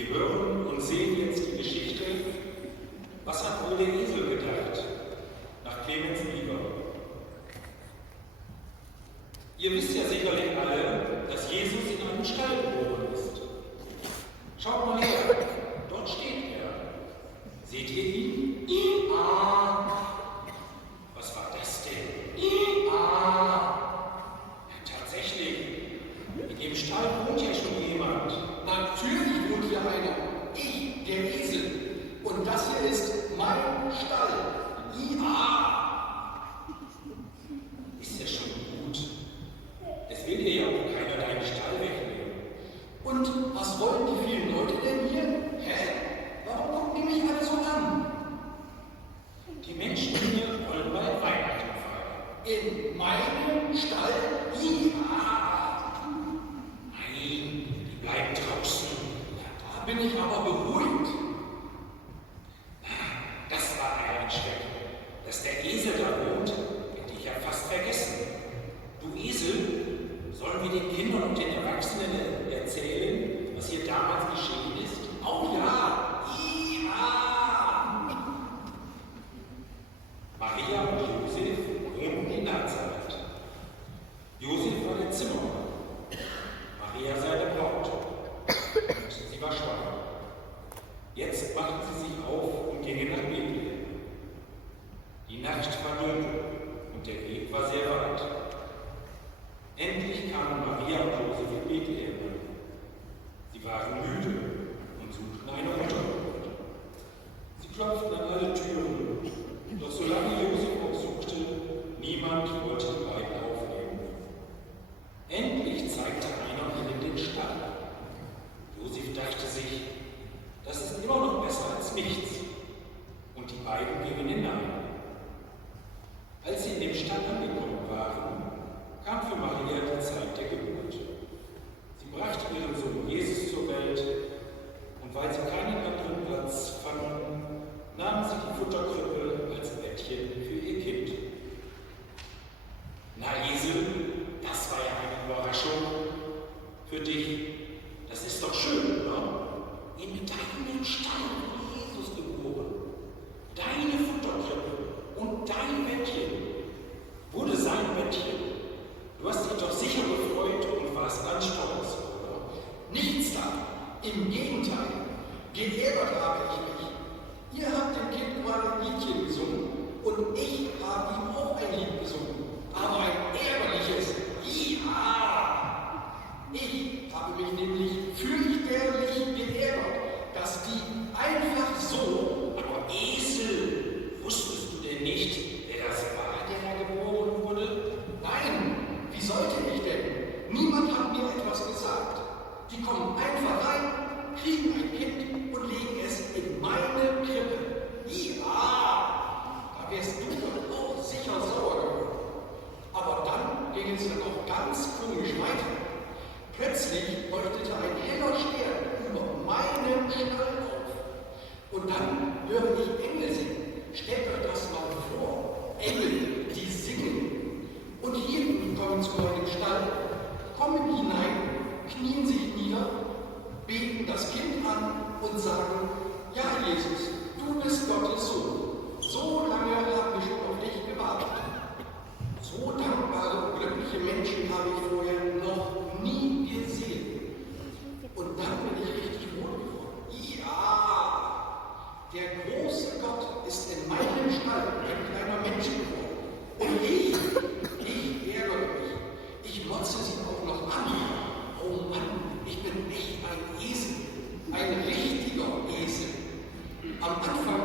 Wir hören und sehen jetzt die Geschichte, was hat wohl der Esel gedacht, nach Clemens Lieber. Ihr wisst ja sicherlich alle, dass Jesus in einem Stall geboren ist. Schaut mal her, dort steht er. Seht ihr ihn? Was war das denn? Tatsächlich, in dem Stall wohnt ja schon jemand. Natürlich wohnt hier einer. Ich, der Esel. Und das hier ist mein Stall. Ist ja schon gut. Es will dir ja auch keiner deinen Stall wegnehmen. Und was wollen die vielen Leute denn hier? Warum gucken die mich alle so an? Die Menschen hier wollen bald Weihnachten feiern. In meinem Stall? Nein, die bleiben draußen. Da bin ich aber beruhigt. Das war ein Schreck. Dass der Esel da wohnt, hätte ich ja fast vergessen. Du Esel, sollen wir den Kindern und den Erwachsenen erzählen, was hier damals geschehen ist? Oh ja! Maria und Josef wohnten in Nazareth. Josef war der Zimmermann, Maria seine Braut. Und sie war schwanger. Jetzt machten sie sich auf und gingen nach Bethlehem. Die Nacht war dunkel und der Weg war sehr weit. Endlich kamen Maria und Josef in Bethlehem an. Sie waren müde und suchten eine Unterkunft. Sie klopften an alle Türen, doch solange Josef auch suchte, niemand wollte die beiden aufnehmen. Endlich zeigte einer ihnen den Stall. Josef dachte sich, das ist immer noch besser als nichts. Und die beiden gingen hinein. Als sie in dem Stall angekommen waren, kam für Maria die Zeit der Geburt. Sie brachte ihren Sohn Jesus zur Welt und weil sie keinen anderen Platz fanden, nahmen sie die Futterkrippe als Bettchen für ihr Kind. Na Esel, das war ja eine Überraschung für dich. Das ist doch schön, ne? In deinem Stall wurde Jesus geboren. Deine Futterkrippe und dein Bettchen wurde sein Bettchen. Du hast dich doch sicher gefreut und warst ganz stolz, oder? Nichts da. Im Gegenteil. Geärgert habe ich mich. Ihr habt dem Kind mal ein Liedchen gesungen und ich habe ihm auch ein Lied gesungen. Aber ein ärgerliches Ja. Ich habe mich nämlich fürchterlich geärgert, dass die einfach so. Aber Esel, wusstest du denn nicht, wer das war, der da geboren wurde? Nein, wie sollte ich denn? Niemand hat mir etwas gesagt. Die kommen einfach rein, kriegen ein Kind und legen es in meine Krippe. Da wärst du doch auch sicher sauer geworden. Aber dann ging es dann auch ganz komisch weiter. Plötzlich leuchtete ein heller Stern über meinem Stall auf. Und dann höre ich Engel singen. Stellt euch das mal vor. Engel, die singen. Und Hirten kommen zu meinem Stall, kommen hinein, knien sich nieder, beten das Kind an und sagen, ja Jesus, du bist Gottes Sohn. So lange haben wir schon auf dich gewartet. So dankbare und glückliche Menschen habe ich vorher noch nie gesehen. Und dann bin ich richtig wohl geworden. Ja, der große Gott ist in meinem Stall ein kleiner Mensch geworden. Und ich ärgere mich. Ich motze sie auch noch an. Oh Mann, ich bin echt ein Esel. Ein richtiger Esel. Am Anfang